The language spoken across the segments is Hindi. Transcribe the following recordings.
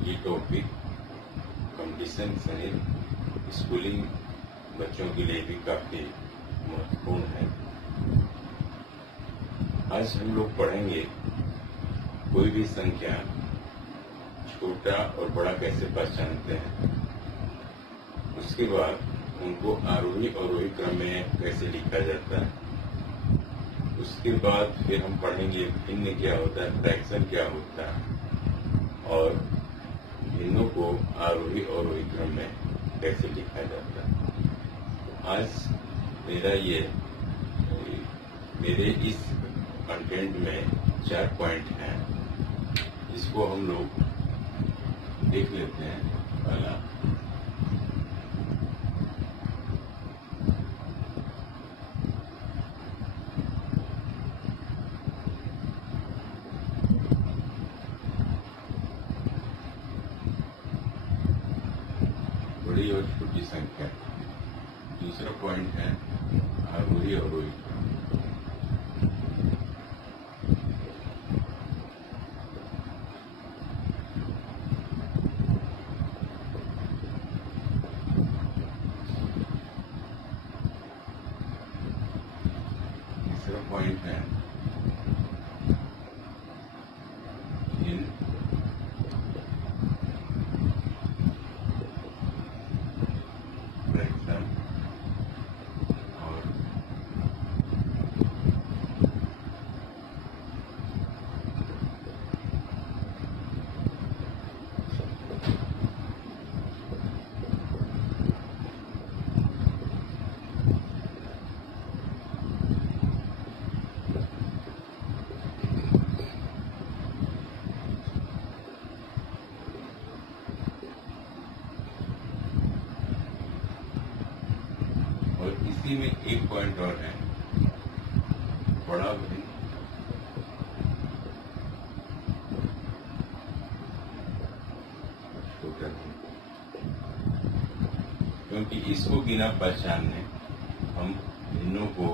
ये टॉपिक कंपटीशन सहित स्कूलिंग बच्चों के लिए भी काफी महत्वपूर्ण है। आज हम लोग पढ़ेंगे कोई भी संख्या छोटा और बड़ा कैसे पहचानते हैं, उसके बाद उनको आरोही अवरोही क्रम में कैसे लिखा जाता है, उसके बाद फिर हम पढ़ेंगे भिन्न क्या होता है, फ्रैक्शन क्या होता है और भिन्नों को आरोही अवरोही क्रम में कैसे लिखा जाता है। तो आज मेरे इस कंटेंट में 4 पॉइंट हैं, इसको हम लोग देख लेते हैं। पहला, बड़ी और छोटी संख्या। दूसरा पॉइंट है आरोही अवरोही। तीसरा पॉइंट है भिन्न फ्रैक्शन और इसी में एक पॉइंट और है, बड़ा भिन्न छोटा भिन्न, क्योंकि इसको बिना पहचाने हम भिन्नों को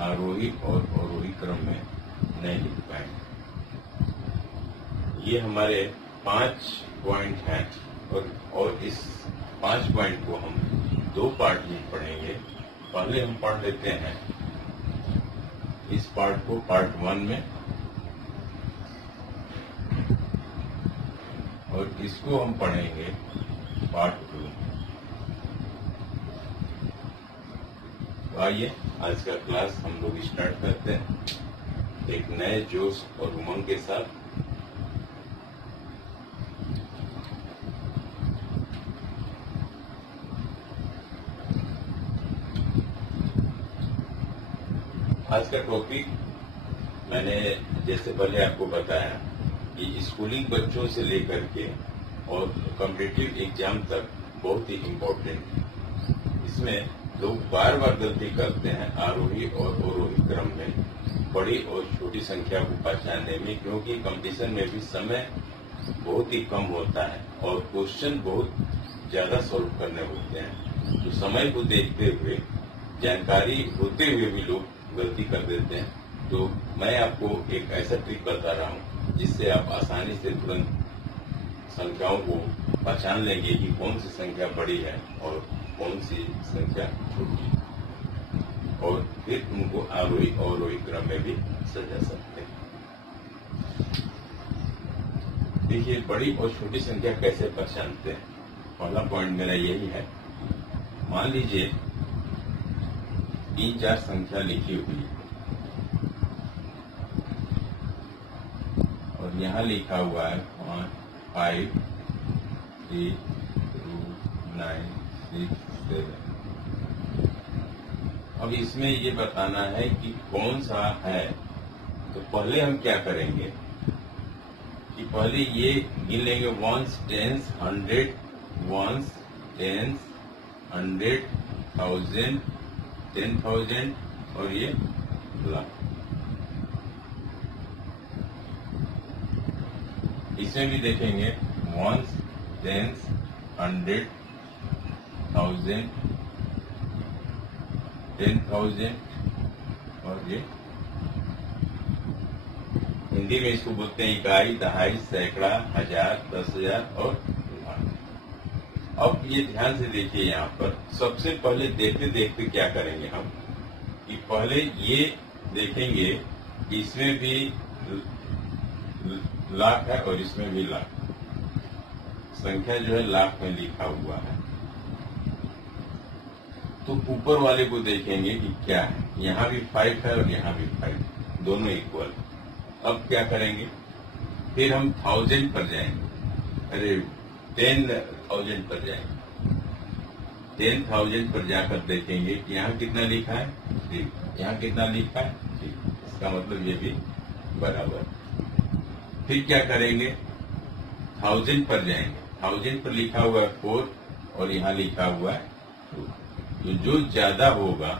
आरोही और अवरोही क्रम में नहीं लिख पाएंगे। ये हमारे 5 पॉइंट हैं और इस 5 पॉइंट को हम 2 पार्ट में पढ़ेंगे। पहले हम पढ़ लेते हैं इस पार्ट को पार्ट 1 में, और इसको हम पढ़ेंगे पार्ट 2। तो आइए आज का क्लास हम लोग स्टार्ट करते हैं एक नए जोश और उमंग के साथ। आज का टॉपिक मैंने जैसे पहले आपको बताया कि स्कूलिंग बच्चों से लेकर के और कॉम्पिटिटिव एग्जाम तक बहुत ही इम्पोर्टेंट है। इसमें लोग बार बार गलती करते हैं आरोही और अवरोही क्रम में बड़ी और छोटी संख्या को पहचानने में, क्योंकि कंपटीशन में भी समय बहुत ही कम होता है और क्वेश्चन बहुत ज्यादा सॉल्व करने होते हैं। तो समय को देखते हुए, जानकारी होते हुए भी लोग गलती कर देते हैं। तो मैं आपको एक ऐसा ट्रिक बता रहा हूँ जिससे आप आसानी से तुरंत संख्याओं को पहचान लेंगे कि कौन सी संख्या बड़ी है और कौन सी संख्या छोटी है, और फिर उनको आरोही और अवरोही क्रम में भी सजा सकते हैं। देखिए, बड़ी और छोटी संख्या कैसे पहचानते हैं। पहला पॉइंट मेरा यही है, मान लीजिए 3-4 संख्या लिखी हुई और यहाँ लिखा हुआ है 5, 3, 2, 9, 6, 7। अब इसमें ये बताना है कि कौन सा है। तो पहले हम क्या करेंगे कि पहले ये गिन लेंगे 1s, 10s, 100, 1s, 10s, 100, 1000, 10,000 और ये लाख। इसमें भी देखेंगे 1s, 10s, 100, 1000, 10,000 और ये हिंदी में इसको बोलते हैं इकाई, दहाई, सैकड़ा, हजार, 10,000 और लाख। अब ये ध्यान से देखिए, यहाँ पर सबसे पहले देखते देखते क्या करेंगे हम कि पहले ये देखेंगे कि इसमें भी लाख है और इसमें भी लाख, संख्या जो है लाख में लिखा हुआ है। तो ऊपर वाले को देखेंगे कि क्या है, यहाँ भी 5 है और यहाँ भी 5, दोनों इक्वल। अब क्या करेंगे, फिर हम 1000 पर जाएंगे, अरे 10,000 पर जाएंगे। 10,000 पर जाकर देखेंगे कि यहाँ कितना लिखा है 3, यहाँ कितना लिखा है 3, इसका मतलब ये भी बराबर। फिर क्या करेंगे, 1000 पर जाएंगे, 1000 पर लिखा हुआ है 4 और यहाँ लिखा हुआ है 2। तो जो ज्यादा होगा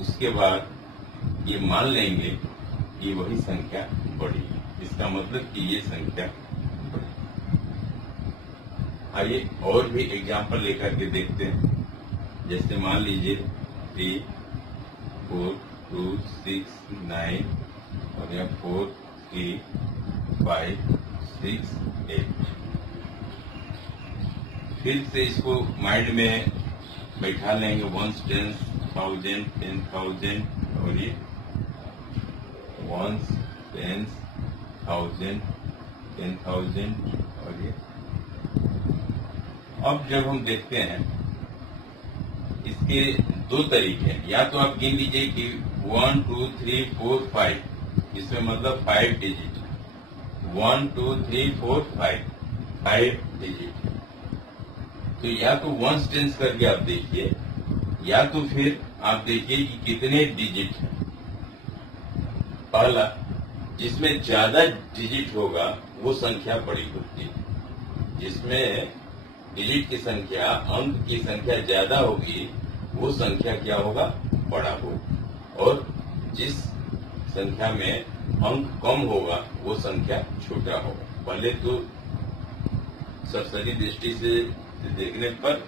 उसके बाद ये मान लेंगे कि वही संख्या बड़ी है, इसका मतलब कि ये संख्या बड़ी है। आइए और भी एग्जाम्पल लेकर के देखते हैं। जैसे मान लीजिए 3, 4, 2, 6, 9 और यहाँ 4, 3, 5, 6, 8। फिर से इसको माइंड में बैठा लेंगे, 1, 10, 1000, 10,000 और ये 1, 10, 1000, 10,000 और ये। अब जब हम देखते हैं इसके दो तरीके हैं, या तो आप गिन लीजिए कि 1, 2, 3, 4, 5, इसमें मतलब 5 डिजिट, 1, 2, 3, 4, 5 डिजिट। तो या तो 1 टेंस करके आप देखिए, या तो फिर आप देखिए कि कितने डिजिट हैं। पहला, जिसमें ज्यादा डिजिट होगा वो संख्या बड़ी होती है। जिसमें डिजिट की संख्या, अंक की संख्या ज्यादा होगी वो संख्या क्या होगा, बड़ा होगा। और जिस संख्या में अंक कम होगा वो संख्या छोटा होगा। पहले तो सरसरी दृष्टि से देखने पर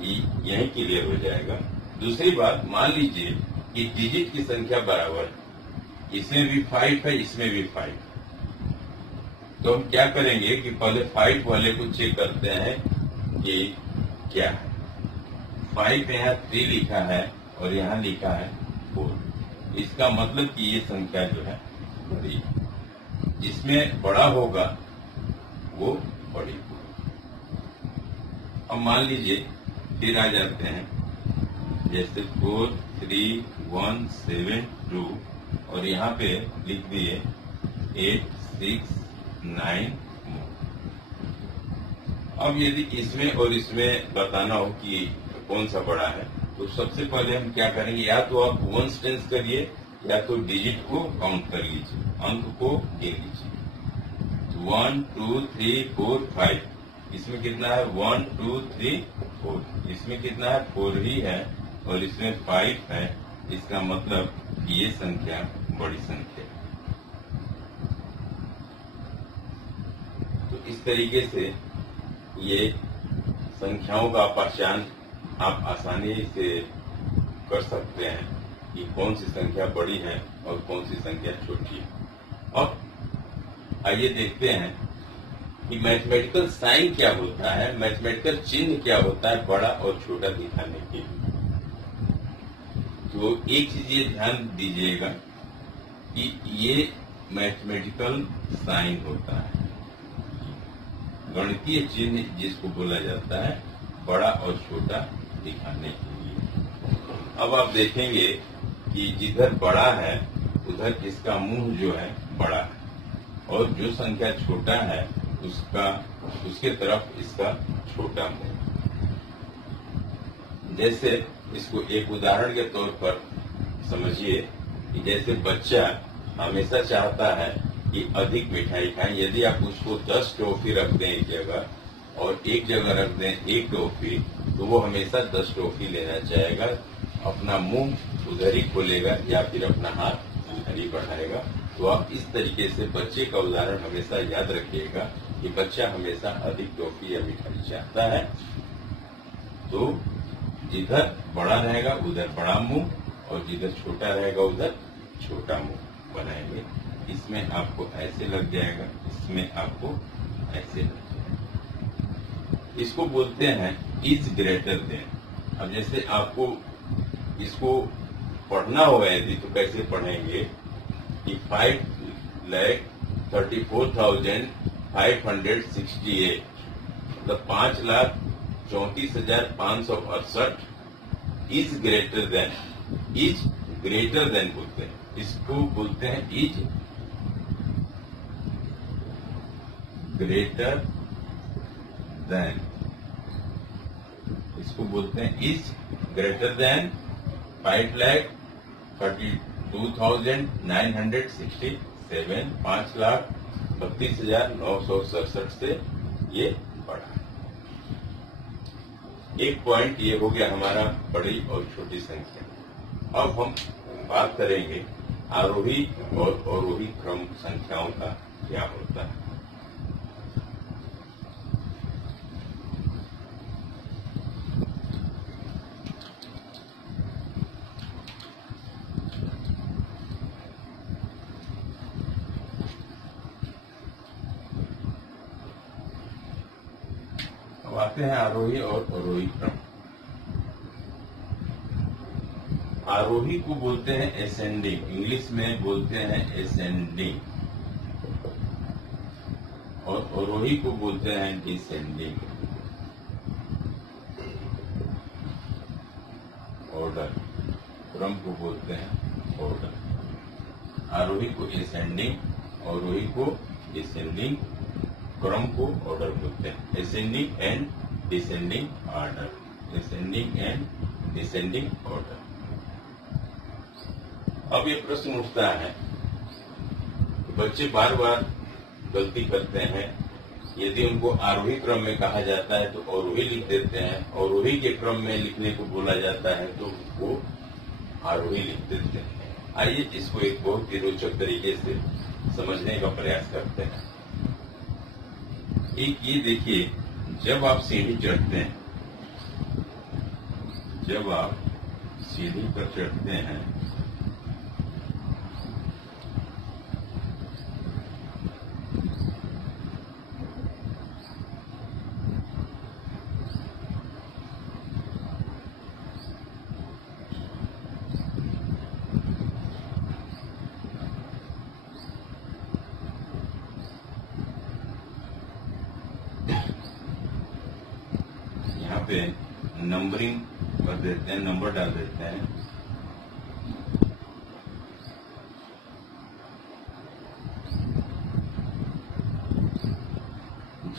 यही क्लियर हो जाएगा। दूसरी बात, मान लीजिए कि डिजिट की संख्या बराबर, इसमें भी 5 है, इसमें भी 5, तो हम क्या करेंगे कि पहले 5 वाले को चेक करते हैं कि क्या है। 5 में यहाँ 3 लिखा है और यहाँ लिखा है 4, इसका मतलब कि ये संख्या जो है बड़ी है। जिसमें बड़ा होगा वो बड़ी होगी। अब मान लीजिए फिर आ जाते हैं, जैसे 4, 3, 1, 7, 2 और यहाँ पे लिख दिए 8, 6, 9 more। अब यदि इसमें और इसमें बताना हो कि कौन सा बड़ा है, तो सबसे पहले हम क्या करेंगे, या तो आप 1 टेंस करिए या तो डिजिट को काउंट कर लीजिए, अंक को गिन लीजिए। 1, 2, 3, 4, 5, इसमें कितना है 1, 2, 3, 4, इसमें कितना है 4 ही है और इसमें 5 है। इसका मतलब ये संख्या बड़ी संख्या है। तो इस तरीके से ये संख्याओं का पहचान आप आसानी से कर सकते हैं कि कौन सी संख्या बड़ी है और कौन सी संख्या छोटी है। अब आइए देखते हैं कि मैथमेटिकल साइन क्या होता है, मैथमेटिकल चिन्ह क्या होता है बड़ा और छोटा दिखाने के लिए। तो एक चीज ये ध्यान दीजिएगा कि ये मैथमेटिकल साइन होता है, गणितीय चिन्ह जिसको बोला जाता है बड़ा और छोटा दिखाने के लिए। अब आप देखेंगे कि जिधर बड़ा है उधर इसका मुंह जो है बड़ा है और जो संख्या छोटा है उसके तरफ इसका छोटा मुंह। जैसे इसको एक उदाहरण के तौर पर समझिए कि जैसे बच्चा हमेशा चाहता है कि अधिक मिठाई खाएं। यदि आप उसको 10 टॉफी रख दें एक जगह और एक जगह रख दें 1 टॉफी, तो वो हमेशा 10 टॉफी लेना चाहेगा, अपना मुंह उधर ही खोलेगा या फिर अपना हाथ उधर ही बढ़ाएगा। तो आप इस तरीके से बच्चे का उदाहरण हमेशा याद रखिएगा कि बच्चा हमेशा अधिक टॉफी या मिठाई चाहता है। तो जिधर बड़ा रहेगा उधर बड़ा मुंह और जिधर छोटा रहेगा उधर छोटा मुंह बनाएंगे। इसमें आपको ऐसे लग जाएगा, इसमें आपको ऐसे लग जाएगा। इसको बोलते हैं इज ग्रेटर देन। अब जैसे आपको इसको पढ़ना होगा यदि तो कैसे पढ़ेंगे कि 5,34,568 मतलब 5,34,568 इज ग्रेटर देन बोलते हैं। इसको बोलते हैं इज ग्रेटर देन, इसको बोलते हैं इज ग्रेटर देन 5,32,967 5,32,967 से ये बढ़ा। एक पॉइंट ये हो गया हमारा बड़ी और छोटी संख्या। अब हम बात करेंगे आरोही और अवरोही क्रम संख्याओं का क्या होता है। अब आते हैं आरोही और अवरोही क्रम। आरोही को बोलते हैं एसेंडिंग, इंग्लिश में बोलते हैं एसेंडिंग, और अवरोही को बोलते हैं डिसेंडिंग। ऑर्डर क्रम को बोलते हैं ऑर्डर। आरोही को एसेंडिंग, अवरोही को डिसेंडिंग, क्रम को ऑर्डर बोलते हैं। Ascending and descending order, ascending and descending order. अब ये प्रश्न उठता है कि बच्चे बार बार गलती करते हैं। यदि उनको आरोही क्रम में कहा जाता है तो अवरोही लिख देते हैं, अवरोही के क्रम में लिखने को बोला जाता है तो वो आरोही लिख देते हैं। आइए इसको एक बहुत ही रोचक तरीके से समझने का प्रयास करते हैं। एक ये देखिए, जब आप सीढ़ी चढ़ते हैं, जब आप सीढ़ी पर चढ़ते हैं पे नंबरिंग कर देते हैं, नंबर डाल देते हैं।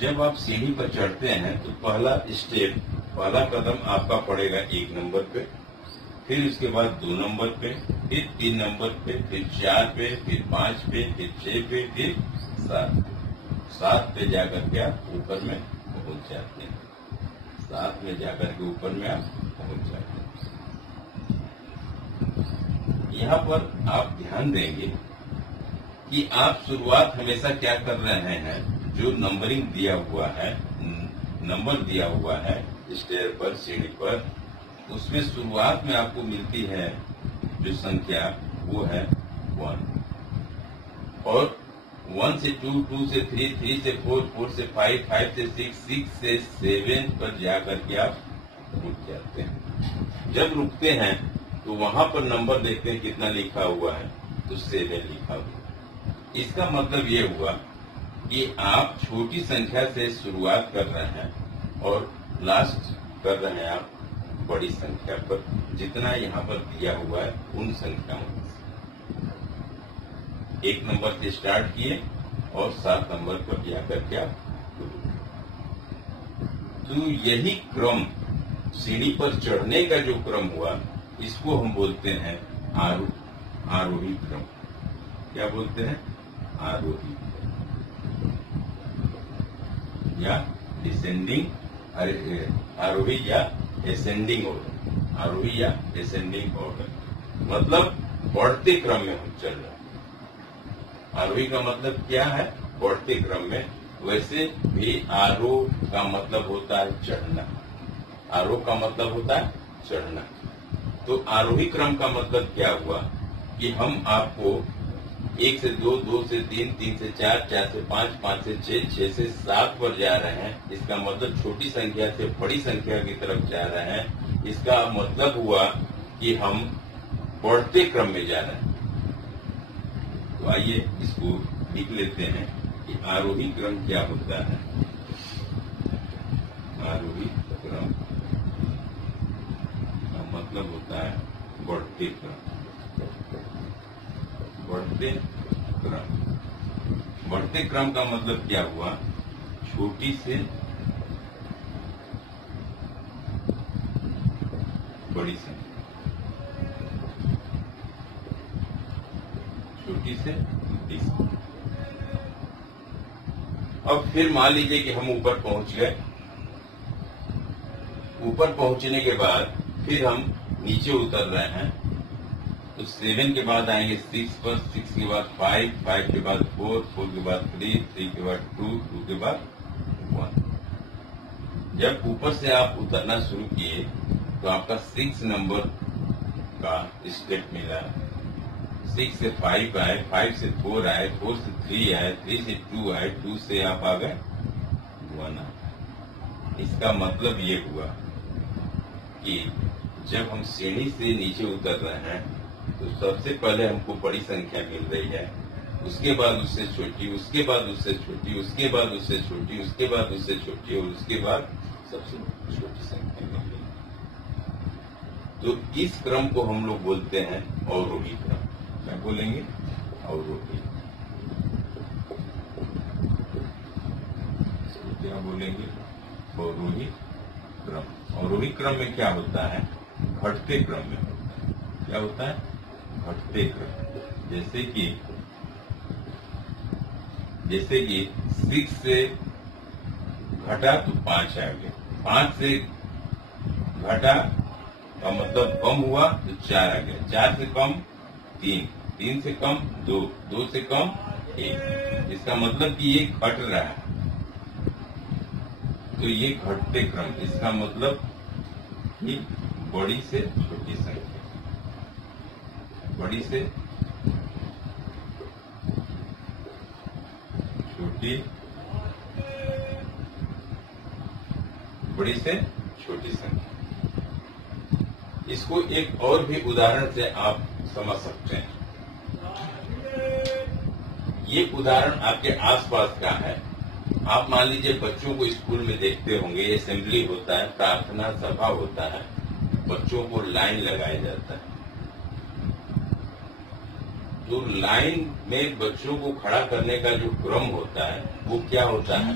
जब आप सीढ़ी पर चढ़ते हैं तो पहला स्टेप, पहला कदम आपका पड़ेगा 1 नंबर पे, फिर उसके बाद 2 नंबर पे, फिर 3 नंबर पे, फिर 4 पे, फिर 5 पे, फिर 6 पे, फिर 7 पे जाकर के आप ऊपर में पहुंच जाते हैं। 7 में जाकर के ऊपर में आप पहुंच जाते हैं। यहाँ पर आप ध्यान देंगे कि आप शुरुआत हमेशा क्या कर रहे हैं, जो नंबरिंग दिया हुआ है, नंबर दिया हुआ है स्टेयर पर, सीढ़ी पर, उसमें शुरुआत में आपको मिलती है जो संख्या वो है 1, और 1 से 2, 2 से 3, 3 से 4, 4 से 5, 5 से 6, 6 से 7 पर जाकर के आप रुक जाते हैं। जब रुकते हैं तो वहां पर नंबर देखते हैं कितना लिखा हुआ है, तो 7 लिखा हुआ। इसका मतलब ये हुआ कि आप छोटी संख्या से शुरुआत कर रहे हैं और लास्ट कर रहे हैं आप बड़ी संख्या पर, जितना यहाँ पर दिया हुआ है उन संख्याओं से। 1 नंबर से स्टार्ट किए और 7 नंबर पर जाकर के आप, तो यही क्रम सीढ़ी पर चढ़ने का जो क्रम हुआ, इसको हम बोलते हैं आरोही क्रम। क्या बोलते हैं? आरोही या डिसेंडिंग, आरोही या एसेंडिंग ऑर्डर, आरोही या एसेंडिंग ऑर्डर, मतलब बढ़ते क्रम में हम चल रहे हैं। आरोही का मतलब क्या है? बढ़ते क्रम में। वैसे भी आरोह का मतलब होता है चढ़ना, आरोह का मतलब होता है चढ़ना। तो आरोही क्रम का मतलब क्या हुआ कि हम आपको 1 से 2, 2 से 3, 3 से 4, 4 से 5, 5 से 6, 6 से 7 पर जा रहे हैं। इसका मतलब छोटी संख्या से बड़ी संख्या की तरफ जा रहे हैं। इसका मतलब हुआ कि हम बढ़ते क्रम में जा रहे हैं। तो आइए इसको लिख लेते हैं कि आरोही क्रम क्या होता है। आरोही क्रम का मतलब होता है बढ़ते क्रम। बढ़ते क्रम, बढ़ते क्रम का मतलब क्या हुआ? छोटी से बड़ी संख्या, छोटी से बड़ी संख्या। अब फिर मान लीजिए कि हम ऊपर पहुंच गए। ऊपर पहुंचने के बाद फिर हम नीचे उतर रहे हैं। तो 7 के बाद आएंगे 6 पर, 6 के बाद 5, 5 के बाद 4, 4 के बाद 3, 3 के बाद 2, 2 के बाद 1। जब ऊपर से आप उतरना शुरू किए तो आपका 6 नंबर का स्टेप मिला। 6 से 5 आए, 5 से 4 आए, 4 से 3 आए, 3 से 2 आए, 2 से आप आ गए 1 आए। इसका मतलब ये हुआ कि जब हम सीढ़ी से नीचे उतर रहे हैं तो सबसे पहले हमको बड़ी संख्या मिल रही है, उसके बाद उससे छोटी, उसके बाद उससे छोटी, उसके बाद उससे छोटी, उसके बाद उससे छोटी और उसके बाद सबसे छोटी संख्या मिल रही है। तो इस क्रम को हम लोग बोलते हैं अवरोही क्रम। क्या बोलेंगे? अवरोही। क्या बोलेंगे? अवरोही क्रम। अवरोही क्रम में क्या होता है? घटते क्रम में होता है। क्या होता है? घटते क्रम। जैसे कि 6 से घटा तो 5 आ गया, 5 से घटा का मतलब कम हुआ तो 4 आ गया, 4 से कम 3, 3 से कम 2, 2 से कम 1। इसका मतलब कि ये घट रहा है। तो ये घटते क्रम, इसका मतलब कि बड़ी से छोटी संख्या, बड़ी से छोटी, बड़ी से छोटी संख्या। इसको एक और भी उदाहरण से आप समझ सकते हैं। ये उदाहरण आपके आसपास का है। आप मान लीजिए बच्चों को स्कूल में देखते होंगे, असेंबली होता है, प्रार्थना सभा होता है, बच्चों को लाइन लगाया जाता है। तो लाइन में बच्चों को खड़ा करने का जो क्रम होता है वो क्या होता है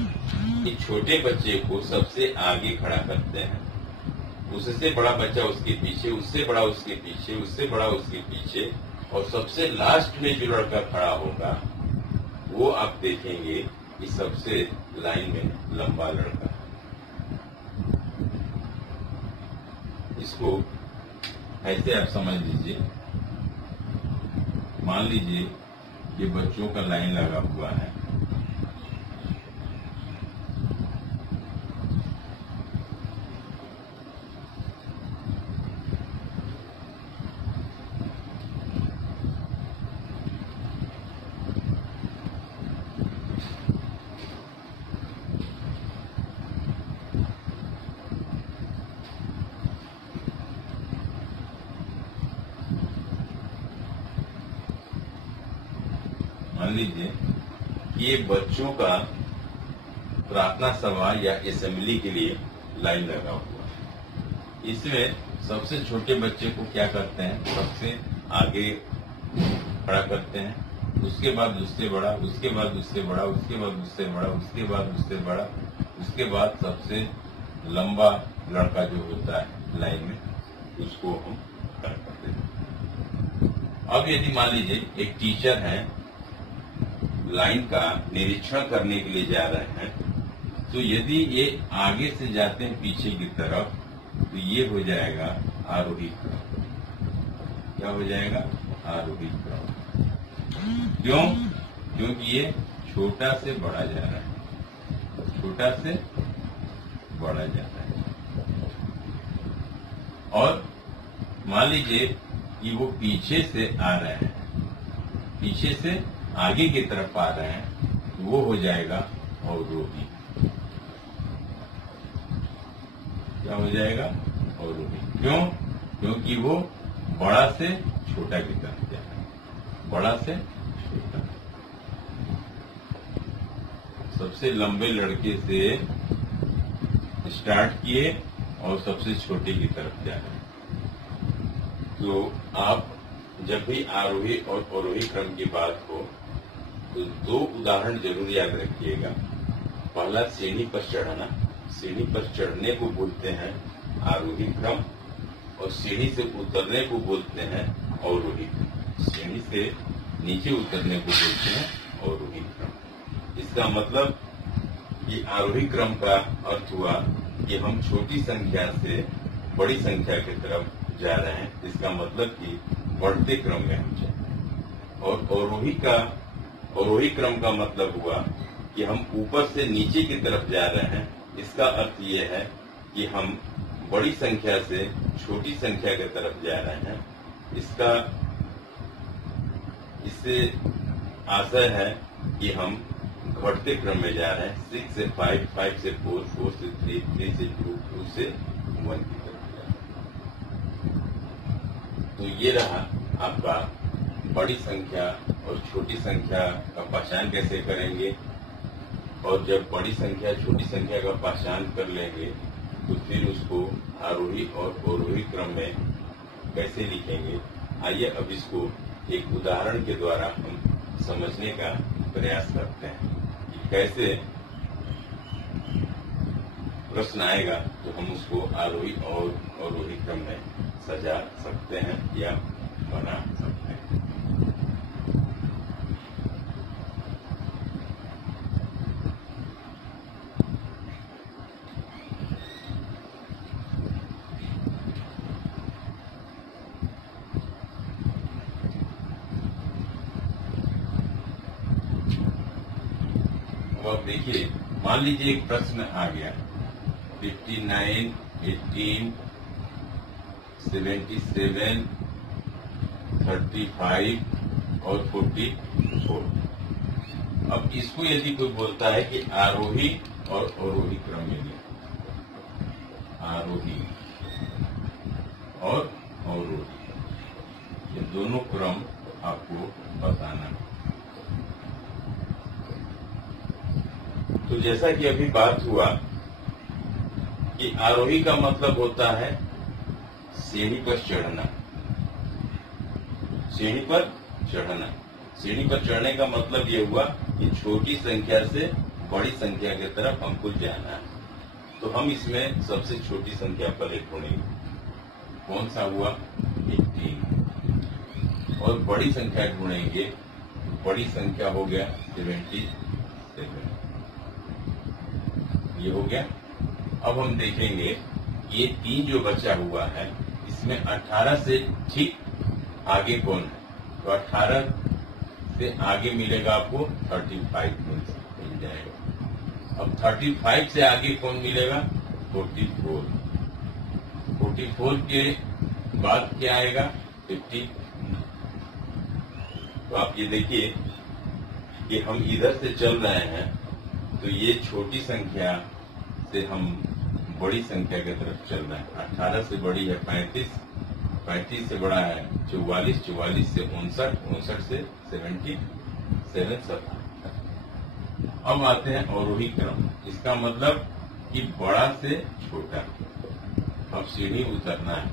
कि छोटे बच्चे को सबसे आगे खड़ा करते हैं, उससे बड़ा बच्चा उसके पीछे, उससे बड़ा उसके पीछे, उससे बड़ा उसके पीछे, और सबसे लास्ट में जो लड़का खड़ा होगा वो आप देखेंगे कि सबसे लाइन में लंबा लड़का है। इसको ऐसे आप समझ लीजिए। मान लीजिए ये बच्चों का लाइन लगा हुआ है। मान लीजिए कि ये बच्चों का प्रार्थना सभा या असेंबली के लिए लाइन लगा हुआ है। इसमें सबसे छोटे बच्चे को क्या करते हैं? सबसे आगे खड़ा करते हैं, उसके बाद उससे बड़ा, उसके बाद उससे बड़ा, उसके बाद उससे बड़ा, उसके बाद उससे बड़ा, उसके बाद सबसे लंबा लड़का जो होता है लाइन में, उसको हम खड़ा करते हैं। अब यदि मान लीजिए एक टीचर है, लाइन का निरीक्षण करने के लिए जा रहे हैं, तो यदि ये आगे से जाते हैं पीछे की तरफ तो ये हो जाएगा आरोही क्रम। क्या हो जाएगा? आरोही क्रम। क्यों? क्योंकि ये छोटा से बड़ा जा रहा है, छोटा से बड़ा जा रहा है। और मान लीजिए कि वो पीछे से आ रहे हैं, पीछे से आगे की तरफ आ रहे हैं तो वो हो जाएगा अवरोही। क्या हो जाएगा? अवरोही। क्यों? क्योंकि वो बड़ा से छोटा की तरफ जा रहा है, बड़ा से छोटा। सबसे लंबे लड़के से स्टार्ट किए और सबसे छोटे की तरफ जा रहे हैं। तो आप जब भी आरोही और अवरोही क्रम की बात हो तो दो उदाहरण जरूर याद रखिएगा। पहला, सीढ़ी पर चढ़ना। सीढ़ी पर चढ़ने को बोलते हैं आरोही क्रम और सीढ़ी से उतरने को बोलते हैं अवरोही क्रम। सीढ़ी से नीचे उतरने को बोलते हैं अवरोही क्रम। इसका मतलब कि आरोही क्रम का अर्थ हुआ कि हम छोटी संख्या से बड़ी संख्या की तरफ जा रहे हैं। इसका मतलब कि बढ़ते क्रम में हम जाए। और अवरोही क्रम का मतलब हुआ कि हम ऊपर से नीचे की तरफ जा रहे हैं। इसका अर्थ ये है कि हम बड़ी संख्या से छोटी संख्या की तरफ जा रहे हैं। इससे आशय है कि हम घटते क्रम में जा रहे हैं। 6 से 5, 5 से 4, 4 से 3, 3 से 2, 2 से 1 की तरफ जा रहे हैं। तो ये रहा आपका बड़ी संख्या और छोटी संख्या का पहचान कैसे करेंगे, और जब बड़ी संख्या छोटी संख्या का पहचान कर लेंगे तो फिर उसको आरोही और अवरोही क्रम में कैसे लिखेंगे। आइए अब इसको एक उदाहरण के द्वारा हम समझने का प्रयास करते हैं कि कैसे प्रश्न आएगा तो हम उसको आरोही और अवरोही क्रम में सजा सकते हैं या बना सकते हैं। अब देखिए, मान लीजिए एक प्रश्न आ गया 59, 18, 77, 35 और 44। अब इसको यदि कोई बोलता है कि आरोही और अवरोही क्रम में लिया, आरोही और अवरोही, ये दोनों क्रम आपको बताना है। तो जैसा कि अभी बात हुआ कि आरोही का मतलब होता है सीढ़ी पर चढ़ना। सीढ़ी पर चढ़ना, सीढ़ी पर चढ़ने का मतलब ये हुआ कि छोटी संख्या से बड़ी संख्या की तरफ हमको जाना है। तो हम इसमें सबसे छोटी संख्या पर एक ढूंढेंगे, कौन सा हुआ? 18। और बड़ी संख्या ढूंढेंगे, बड़ी संख्या हो गया 77, ये हो गया। अब हम देखेंगे ये 3 जो बचा हुआ है इसमें 18 से ठीक आगे कौन है। तो 18 से आगे मिलेगा आपको 35 मिल जाएगा। अब 35 से आगे कौन मिलेगा? 44। 44 के बाद क्या आएगा? 50। तो आप ये देखिए कि हम इधर से चल रहे हैं तो ये छोटी संख्या से हम बड़ी संख्या की तरफ चल रहे हैं। 18 से बड़ी है 35, 35 से बड़ा है 44, 44 से 59, 59 से 77। अब आते हैं अवरोही क्रम। इसका मतलब कि बड़ा से छोटा। अब सीढ़ी उतरना है,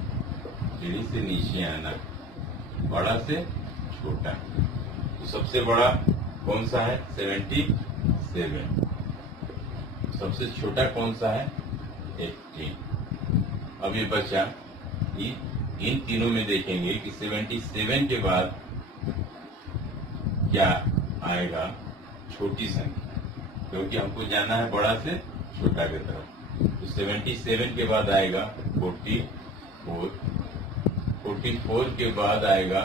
सीढ़ी से नीचे आना, बड़ा से छोटा। तो सबसे बड़ा कौन सा है? 77। सबसे छोटा कौन सा है? 18। अब ये बचा, इन तीनों में देखेंगे कि 77 के बाद क्या आएगा? छोटी संख्या, क्योंकि हमको जाना है बड़ा से छोटा की तरफ। तो 77 के बाद आएगा 44, 44 के बाद आएगा,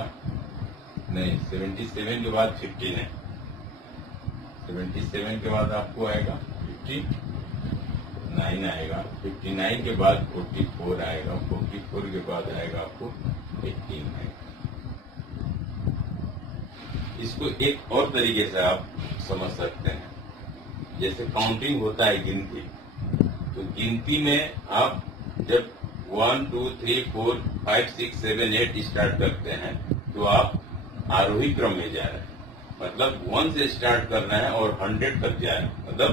नहीं 77 के बाद 15 है, 77 के बाद आपको आएगा 59 आएगा, 59 के बाद 44 आएगा, 44 के बाद आएगा आपको 18 आएगा। इसको एक और तरीके से आप समझ सकते हैं। जैसे काउंटिंग होता है गिनती, तो गिनती में आप जब 1 2 3 4 5 6 7 8 स्टार्ट करते हैं तो आप आरोही क्रम में जा रहे हैं, मतलब 1 से स्टार्ट कर रहे हैं और 100 तक जा रहे हैं, मतलब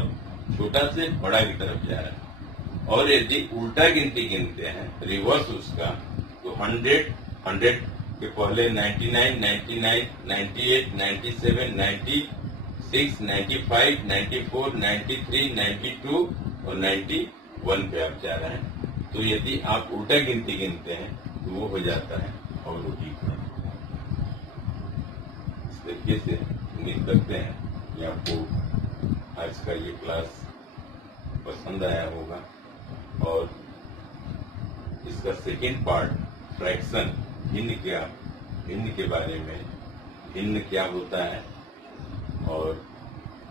छोटा से बड़ा की तरफ जा रहे हैं। और यदि उल्टा गिनती गिनते हैं, रिवर्स उसका, तो 100 100 के पहले 99 99 98 97 96 95 94 93 92 और 91 पे आप जा रहे हैं। तो यदि आप उल्टा गिनती गिनते हैं तो वो हो जाता है अवरोही क्रम। इस तरीके से उम्मीद करते हैं कि आपको आज का ये क्लास पसंद आया होगा। और इसका सेकेंड पार्ट फ्रैक्शन, भिन्न के बारे में, भिन्न क्या होता है और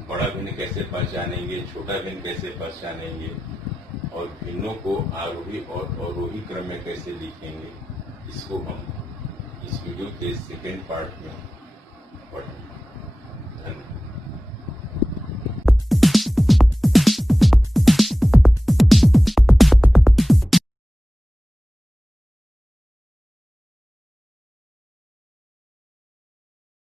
बड़ा भिन्न कैसे पहचानेंगे, छोटा भिन्न कैसे पहचानेंगे, और भिन्नों को आरोही और अवरोही क्रम में कैसे लिखेंगे, इसको हम इस वीडियो के सेकेंड पार्ट में पढ़ेंगे।